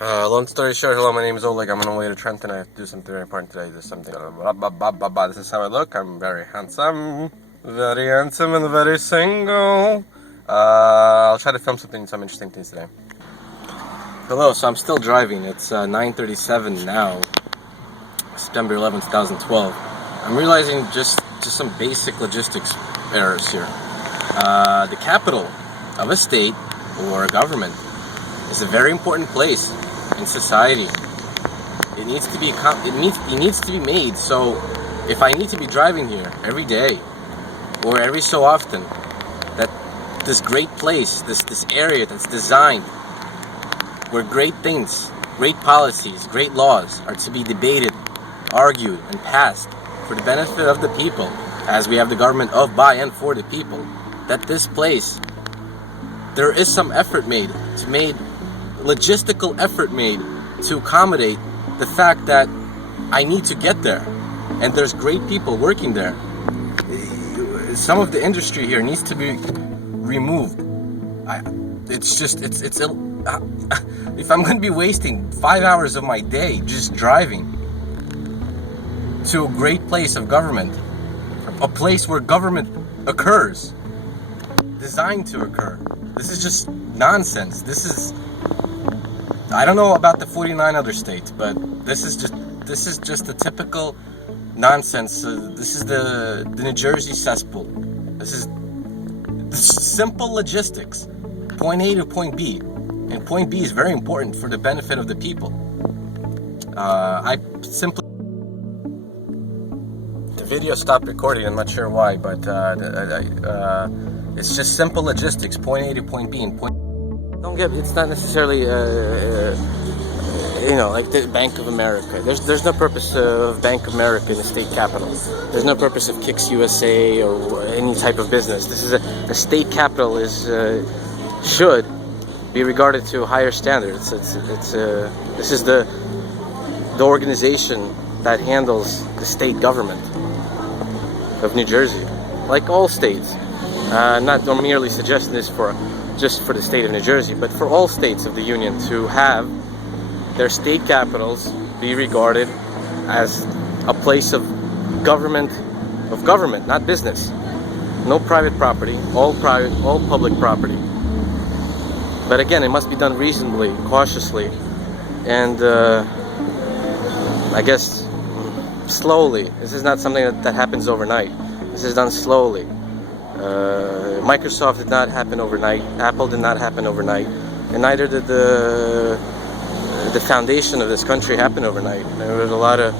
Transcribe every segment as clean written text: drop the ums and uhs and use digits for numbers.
Long story short, hello, my name is Oleg. I'm on my way to Trenton. I have to do something very important today. There's something. This is how I look. I'm very handsome and very single. I'll try to film some interesting things today. Hello, so I'm still driving. It's 9:37 now, September 11th, 2012. I'm realizing just some basic logistics errors here. The capital of a state or a government is a very important place in society. It needs to be made. So if I need to be driving here every day or every so often, that this great place, this area that's designed where great things, great policies, great laws are to be debated, argued, and passed for the benefit of the people, as we have the government of, by, and for the people, that this place, there is some effort made, logistical effort made to accommodate the fact that I need to get there, and there's great people working there. Some of the industry here needs to be removed. If I'm going to be wasting 5 hours of my day just driving to a great place of government, a place where government occurs, designed to occur, this is just nonsense. I don't know about the 49 other states, but this is just the typical nonsense. This is the New Jersey cesspool. This is simple logistics. Point A to point B. And point B is very important for the benefit of the people. The video stopped recording. I'm not sure why, but it's just simple logistics. Point A to point B. And it's not necessarily like the Bank of America. There's no purpose of Bank of America in the state capital. There's no purpose of Kicks USA or any type of business. This is a state capital should be regarded to higher standards. This is the organization that handles the state government of New Jersey, like all states. Not merely suggesting this just for the state of New Jersey, but for all states of the Union to have their state capitals be regarded as a place of government, not business. No private property, all public property. But again, it must be done reasonably, cautiously, and I guess slowly. This is not something that happens overnight. This is done slowly. Microsoft did not happen overnight. Apple did not happen overnight, and neither did the foundation of this country happen overnight. There was a lot of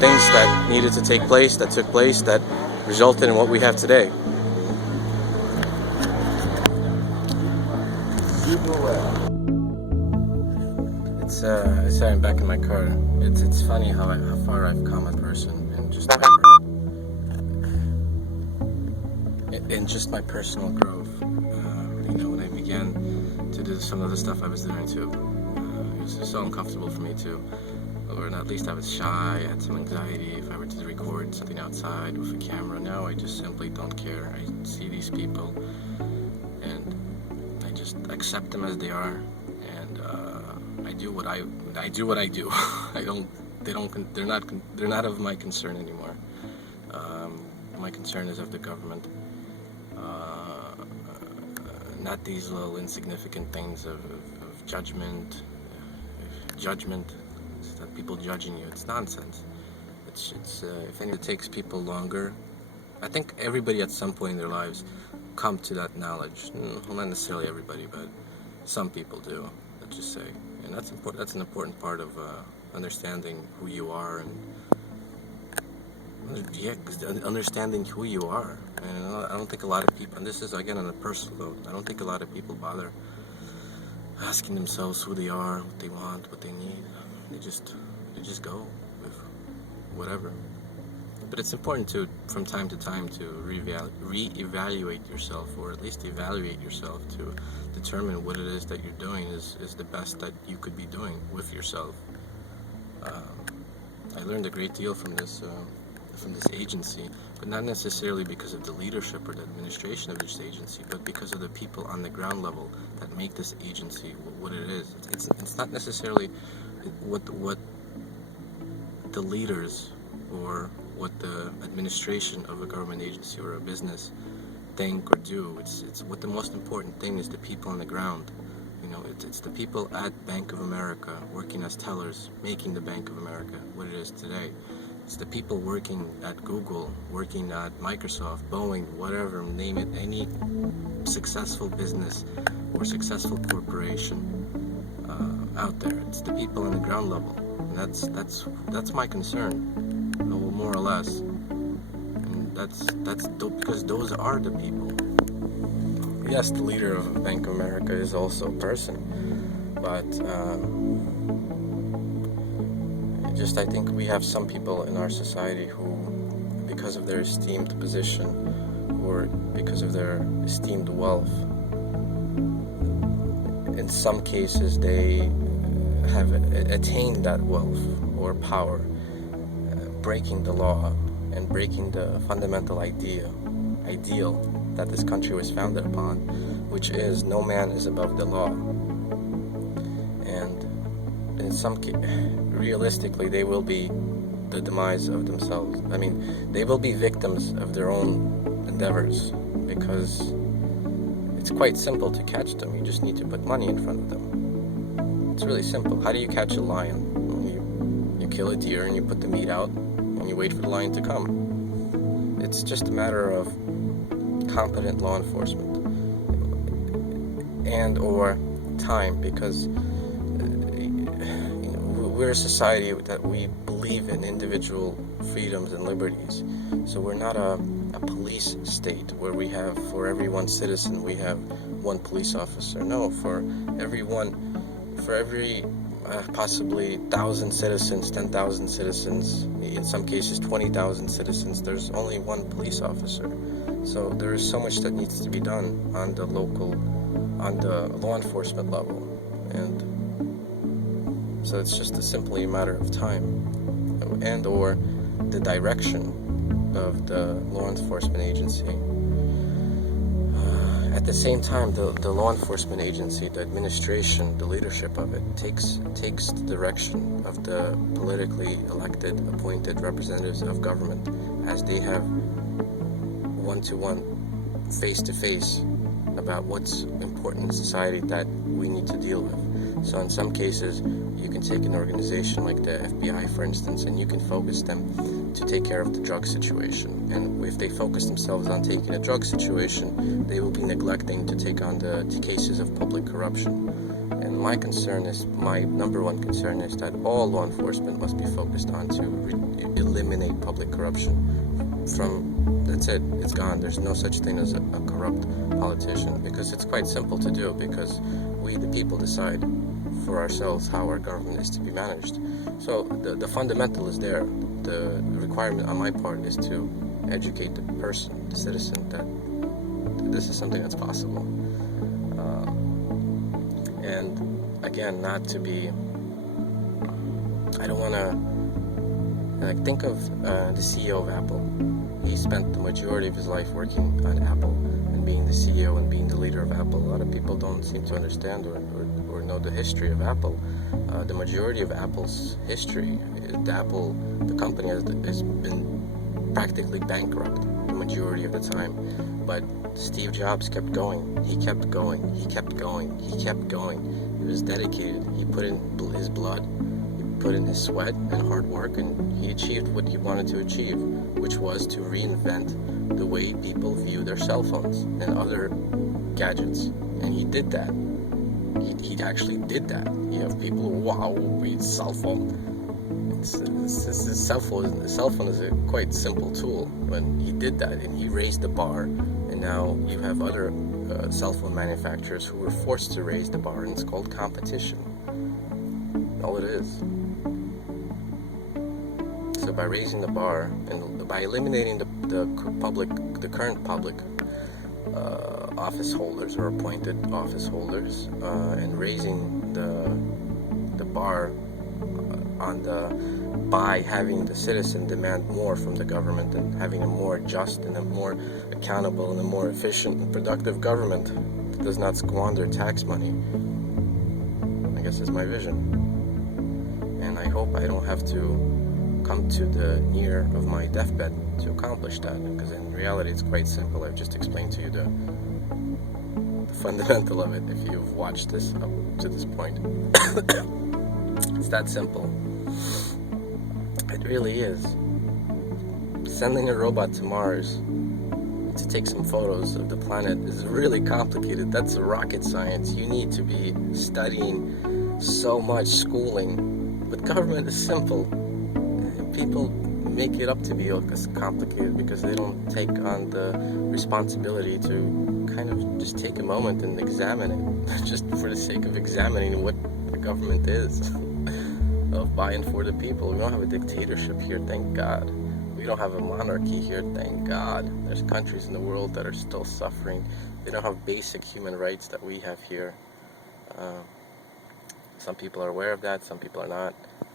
things that needed to take place, that took place, that resulted in what we have today. Sorry, I'm back in my car. It's funny how far I've come a person in just my personal growth. When I began to do some of the stuff I was doing too, it was just so uncomfortable for me too, or at least I was shy. I had some anxiety if I were to record something outside with a camera. Now I just simply don't care. I see these people and I just accept them as they are, and I do what I do. They're not of my concern anymore. My concern is of the government. Not these little insignificant things of judgment, that people judging you. It's nonsense. It's if anything, it takes people longer. I think everybody at some point in their lives come to that knowledge. Well, not necessarily everybody, but some people do. Let's just say, and that's important. That's an important part of understanding who you are, and understanding who you are. And I don't think a lot of people, and this is again on a personal note, I don't think a lot of people bother asking themselves who they are, what they want, what they need. They just go with whatever. But it's important to, from time to time, to reevaluate yourself, or at least evaluate yourself to determine what it is that you're doing is the best that you could be doing with yourself. I learned a great deal from this from this agency, but not necessarily because of the leadership or the administration of this agency, but because of the people on the ground level that make this agency what it is. It's not necessarily what the leaders or what the administration of a government agency or a business think or do. It's what the most important thing is, the people on the ground. You know, it's the people at Bank of America working as tellers, making the Bank of America what it is today. It's the people working at Google, working at Microsoft, Boeing, whatever, name it, any successful business or successful corporation out there. It's the people on the ground level, and that's my concern, more or less. And that's because those are the people. Yes, the leader of Bank of America is also a person, but I think we have some people in our society who, because of their esteemed position or because of their esteemed wealth, in some cases they have attained that wealth or power, breaking the law and breaking the fundamental ideal that this country was founded upon, which is no man is above the law. And in some realistically, they will be the demise of themselves. I mean, they will be victims of their own endeavors, because it's quite simple to catch them. You just need to put money in front of them. It's really simple. How do you catch a lion? You kill a deer and you put the meat out and you wait for the lion to come. It's just a matter of competent law enforcement and or time, because we're a society that we believe in individual freedoms and liberties. So we're not a police state where we have, for every one citizen, we have one police officer. No, for every possibly 1,000 citizens, 10,000 citizens, in some cases 20,000 citizens, there's only one police officer. So there is so much that needs to be done on the law enforcement level, and so it's just simply a matter of time and or the direction of the law enforcement agency. At the same time, the law enforcement agency, the administration, the leadership of it takes the direction of the politically elected, appointed representatives of government, as they have one-to-one, face-to-face about what's important in society that we need to deal with. So in some cases, you can take an organization like the FBI, for instance, and you can focus them to take care of the drug situation. And if they focus themselves on taking a drug situation, they will be neglecting to take on the cases of public corruption. And my number one concern is that all law enforcement must be focused on to eliminate public corruption. That's it, it's gone. There's no such thing as a corrupt politician, because it's quite simple to do, because we the people decide for ourselves how our government is to be managed. So the fundamental is there. The requirement on my part is to educate the person, the citizen, that this is something that's possible. And again, not to be, I don't want to, think of the CEO of Apple. He spent the majority of his life working on Apple and being the CEO and being the leader of Apple. A lot of people don't seem to understand or know the history of Apple. The majority of Apple's history, the company has been practically bankrupt the majority of the time. But Steve Jobs kept going. He kept going. He kept going. He kept going. He was dedicated. He put in his blood. He put in his sweat and hard work, and he achieved what he wanted to achieve, which was to reinvent the way people view their cell phones and other gadgets. And he did that. He actually did that. You have people who, wow, it's cell phone. Cell phone is a quite simple tool. But he did that, and he raised the bar. And now you have other cell phone manufacturers who were forced to raise the bar, and it's called competition. All it is. So by raising the bar and by eliminating the current public office holders or appointed office holders, and raising the bar on the by having the citizen demand more from the government and having a more just and a more accountable and a more efficient and productive government that does not squander tax money. I guess is my vision. And I hope I don't have to come to the near of my deathbed to accomplish that, because in reality it's quite simple. I've just explained to you the fundamental of it if you've watched this up to this point. It's that simple. It really is. Sending a robot to Mars to take some photos of the planet is really complicated. That's rocket science. You need to be studying so much schooling. But government is simple. People make it up to be complicated because they don't take on the responsibility to kind of just take a moment and examine it, just for the sake of examining what the government is, of buying for the people. We don't have a dictatorship here, thank God. We don't have a monarchy here, thank God. There's countries in the world that are still suffering. They don't have basic human rights that we have here. Some people are aware of that, some people are not.